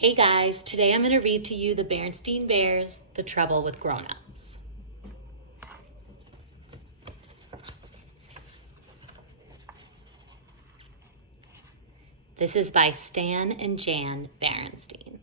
Hey guys, today I'm going to read to you the Berenstain Bears, The Trouble with Grown-Ups. This is by Stan and Jan Berenstain.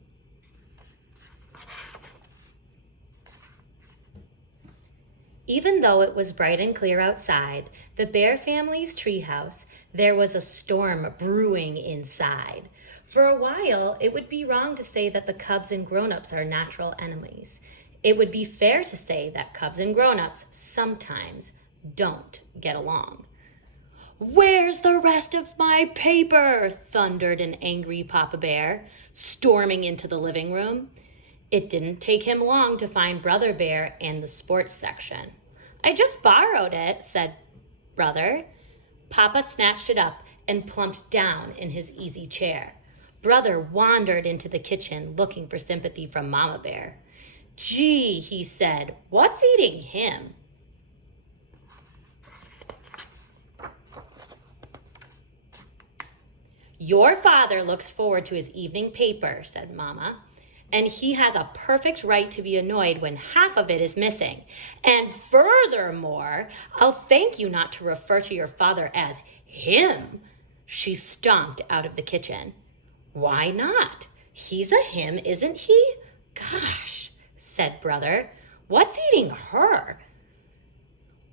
Even though it was bright and clear outside, the Bear family's treehouse, there was a storm brewing inside. For a while, it would be wrong to say that the cubs and grown-ups are natural enemies. It would be fair to say that cubs and grown-ups sometimes don't get along. "Where's the rest of my paper?" thundered an angry Papa Bear, storming into the living room. It didn't take him long to find Brother Bear in the sports section. "I just borrowed it," said Brother. Papa snatched it up and plumped down in his easy chair. Brother wandered into the kitchen looking for sympathy from Mama Bear. "Gee," he said, "what's eating him?" "Your father looks forward to his evening paper," said Mama, "and he has a perfect right to be annoyed when half of it is missing. And furthermore, I'll thank you not to refer to your father as him." She stomped out of the kitchen. "Why not? He's a him, isn't he?" "Gosh," said Brother, "what's eating her?"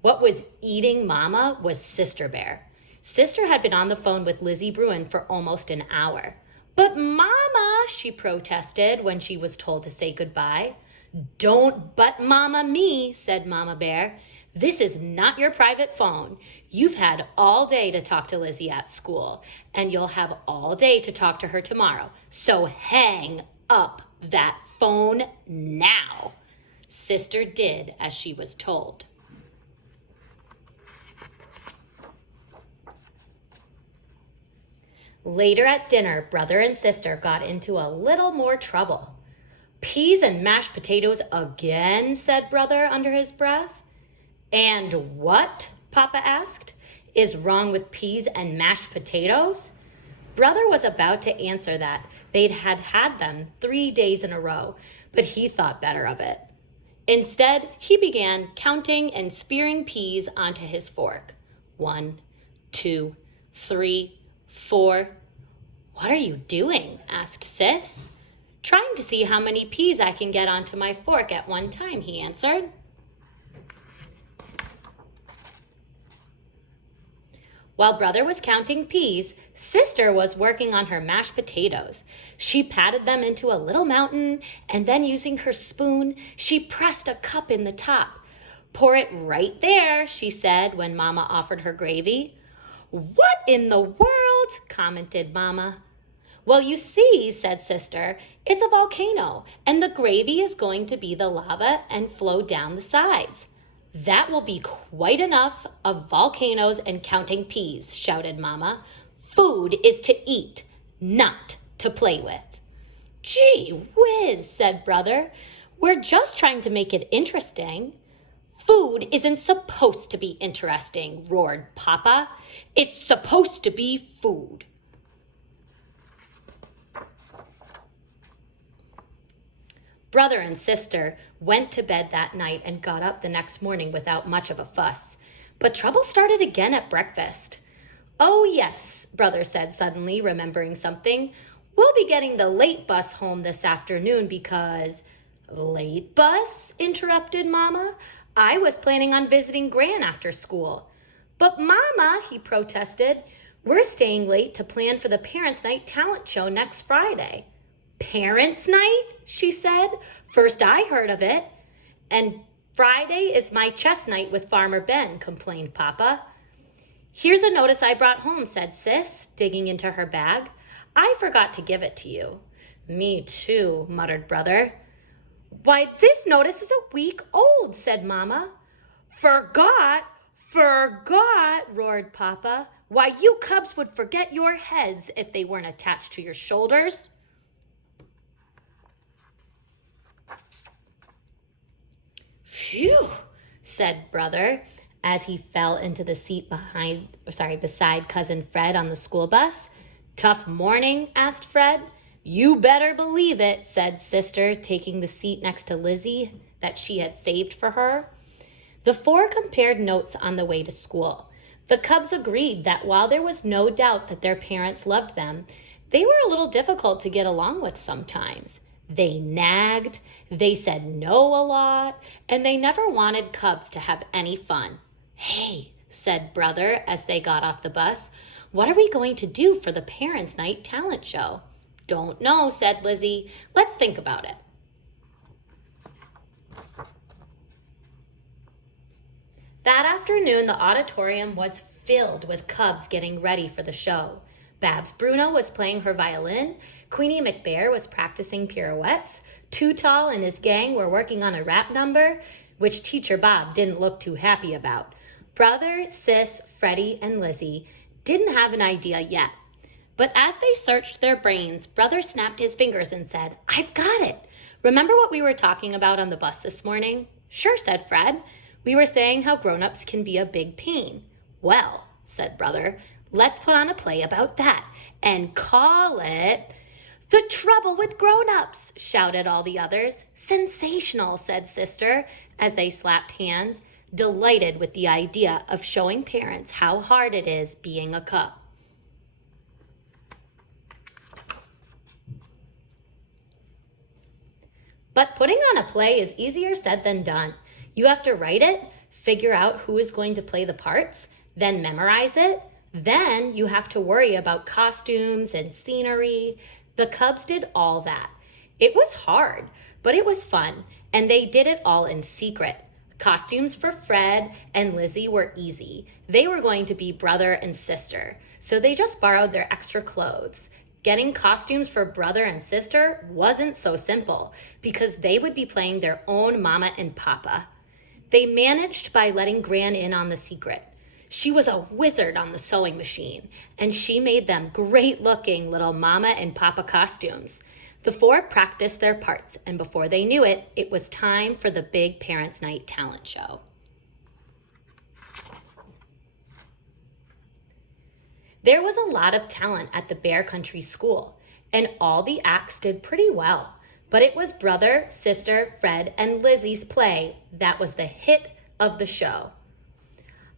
What was eating Mama was Sister Bear. Sister had been on the phone with Lizzie Bruin for almost an hour. "But Mama," she protested when she was told to say goodbye. "Don't but Mama me," said Mama Bear. "This is not your private phone. You've had all day to talk to Lizzie at school, and you'll have all day to talk to her tomorrow. So hang up that phone now." Sister did as she was told. Later at dinner, Brother and Sister got into a little more trouble. "Peas and mashed potatoes again?" said Brother under his breath. "And what," Papa asked, "is wrong with peas and mashed potatoes?" Brother was about to answer that they'd had them 3 days in a row, but he thought better of it. Instead, he began counting and spearing peas onto his fork. 1, 2, 3, 4. "What are you doing?" asked Sis. "Trying to see how many peas I can get onto my fork at one time," he answered. While Brother was counting peas, Sister was working on her mashed potatoes. She patted them into a little mountain, and then using her spoon, she pressed a cup in the top. "Pour it right there," she said when Mama offered her gravy. "What in the world?" commented Mama. "Well, you see," said Sister, "it's a volcano, and the gravy is going to be the lava and flow down the sides." "That will be quite enough of volcanoes and counting peas," shouted Mama. "Food is to eat, not to play with." "Gee whiz," said Brother. "We're just trying to make it interesting." "Food isn't supposed to be interesting," roared Papa. "It's supposed to be food." Brother and Sister went to bed that night and got up the next morning without much of a fuss. But trouble started again at breakfast. "Oh, yes," Brother said suddenly, remembering something. "We'll be getting the late bus home this afternoon because—" "Late bus?" interrupted Mama. "I was planning on visiting Gran after school." "But Mama," he protested, "we're staying late to plan for the Parents' Night talent show next Friday." "Parents' Night?" she said. "First I heard of it." "And Friday is my chess night with Farmer Ben," complained Papa. "Here's a notice I brought home," said Sis, digging into her bag. "I forgot to give it to you." "Me too," muttered Brother. "Why, this notice is a week old," said Mama. Forgot, roared Papa. "Why, you cubs would forget your heads if they weren't attached to your shoulders." "Phew," said Brother as he fell into the seat beside Cousin Fred on the school bus. "Tough morning?" asked Fred. You better believe it, said Sister, taking the seat next to Lizzie that she had saved for her. The four compared notes on the way to school. The Cubs agreed that while there was no doubt that their parents loved them, they were a little difficult to get along with sometimes. They nagged, they said no a lot, and they never wanted Cubs to have any fun. Hey, said Brother as they got off the bus, what are we going to do for the Parents' Night talent show? Don't know, said Lizzie. Let's think about it. That afternoon, the auditorium was filled with Cubs getting ready for the show. Babs Bruno was playing her violin, Queenie McBear was practicing pirouettes, Too Tall and his gang were working on a rap number, which Teacher Bob didn't look too happy about. Brother, Sis, Freddie, and Lizzie didn't have an idea yet. But as they searched their brains, Brother snapped his fingers and said, I've got it. Remember what we were talking about on the bus this morning? Sure, said Fred. We were saying how grown-ups can be a big pain. Well, said Brother, let's put on a play about that and call it The Trouble with Grown-Ups, shouted all the others. Sensational, said Sister, as they slapped hands, delighted with the idea of showing parents how hard it is being a cub. But putting on a play is easier said than done. You have to write it, figure out who is going to play the parts, then memorize it. Then you have to worry about costumes and scenery. The Cubs did all that. It was hard, but it was fun, and they did it all in secret. Costumes for Fred and Lizzie were easy. They were going to be brother and sister, so they just borrowed their extra clothes. Getting costumes for brother and sister wasn't so simple because they would be playing their own mama and papa. They managed by letting Gran in on the secret. She was a wizard on the sewing machine, and she made them great-looking little mama and papa costumes. The four practiced their parts, and before they knew it, it was time for the big Parents' Night talent show. There was a lot of talent at the Bear Country School, and all the acts did pretty well. But it was Brother, Sister, Fred, and Lizzie's play that was the hit of the show.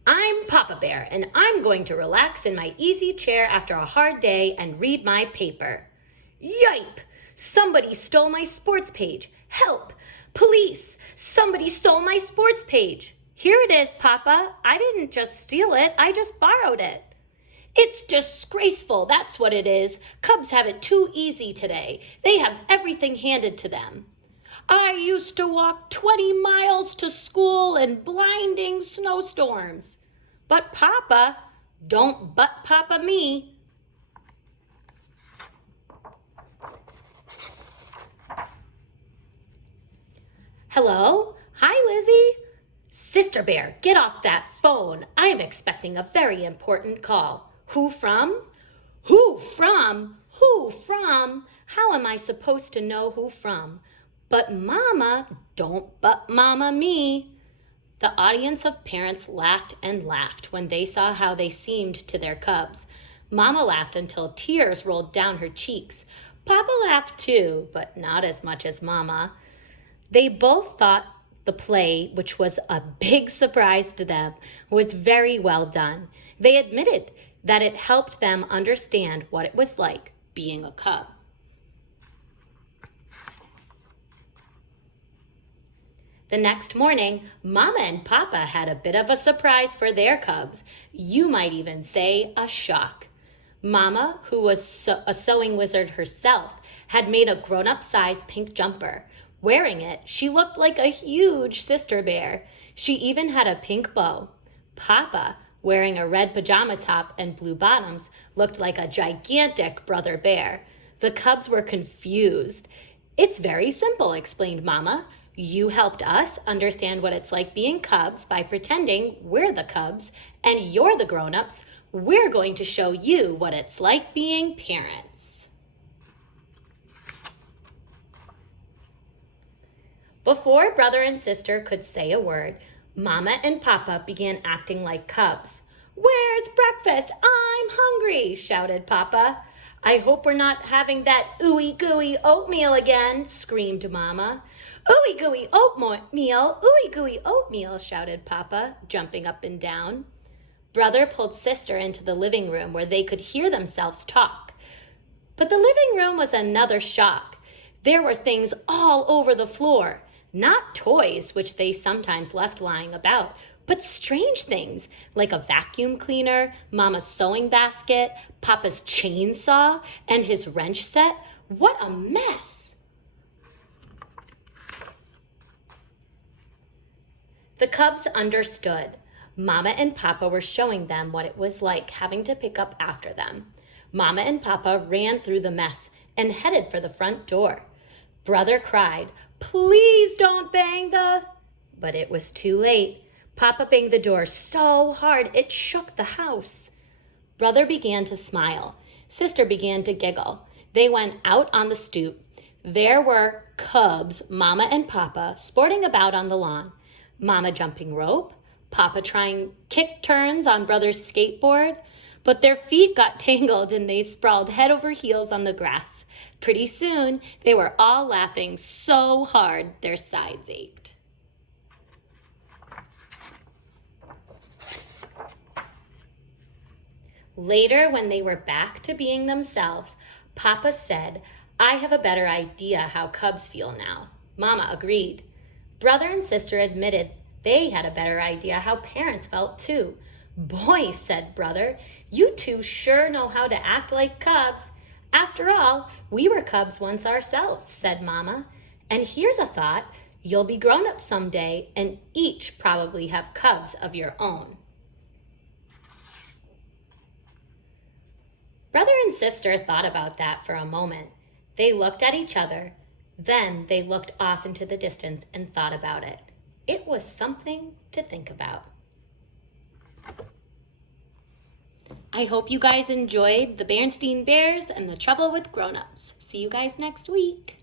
I'm Papa Bear, and I'm going to relax in my easy chair after a hard day and read my paper. Yipe! Somebody stole my sports page. Help! Police! Somebody stole my sports page. Here it is, Papa. I didn't just steal it. I just borrowed it. It's disgraceful, that's what it is. Cubs have it too easy today. They have everything handed to them. I used to walk 20 miles to school in blinding snowstorms. But Papa, don't but Papa me. Hello? Hi, Lizzie. Sister Bear, get off that phone. I am expecting a very important call. Who from? Who from? Who from? How am I supposed to know who from? But Mama, don't but Mama me. The audience of parents laughed and laughed when they saw how they seemed to their cubs. Mama laughed until tears rolled down her cheeks. Papa laughed too, but not as much as Mama. They both thought the play, which was a big surprise to them, was very well done. They admitted that it helped them understand what it was like being a cub. The next morning, Mama and Papa had a bit of a surprise for their cubs. You might even say a shock. Mama, who was a sewing wizard herself, had made a grown-up size pink jumper. Wearing it, she looked like a huge sister bear. She even had a pink bow. Papa, wearing a red pajama top and blue bottoms, looked like a gigantic brother bear. The cubs were confused. It's very simple, explained Mama. You helped us understand what it's like being cubs by pretending we're the cubs and you're the grown-ups. We're going to show you what it's like being parents. Before brother and sister could say a word, Mama and Papa began acting like cubs. Where's breakfast? I'm hungry, shouted Papa. I hope we're not having that ooey gooey oatmeal again, screamed Mama. Ooey gooey oatmeal, ooey gooey oatmeal, shouted Papa, jumping up and down. Brother pulled Sister into the living room where they could hear themselves talk. But the living room was another shock. There were things all over the floor. Not toys, which they sometimes left lying about, but strange things like a vacuum cleaner, Mama's sewing basket, Papa's chainsaw, and his wrench set. What a mess! The cubs understood. Mama and Papa were showing them what it was like having to pick up after them. Mama and Papa ran through the mess and headed for the front door. Brother cried, "Please don't bang the..." But it was too late. Papa banged the door so hard it shook the house. Brother began to smile. Sister began to giggle. They went out on the stoop. There were cubs, Mama and Papa, sporting about on the lawn. Mama jumping rope, Papa trying kick turns on Brother's skateboard. But their feet got tangled and they sprawled head over heels on the grass. Pretty soon, they were all laughing so hard their sides ached. Later, when they were back to being themselves, Papa said, "I have a better idea how cubs feel now." Mama agreed. Brother and Sister admitted they had a better idea how parents felt too. "Boy," said Brother, "you two sure know how to act like cubs." "After all, we were cubs once ourselves," said Mama. "And here's a thought, you'll be grown up someday and each probably have cubs of your own." Brother and Sister thought about that for a moment. They looked at each other. Then they looked off into the distance and thought about it. It was something to think about. I hope you guys enjoyed the Berenstain Bears and the Trouble with Grown-Ups. See you guys next week.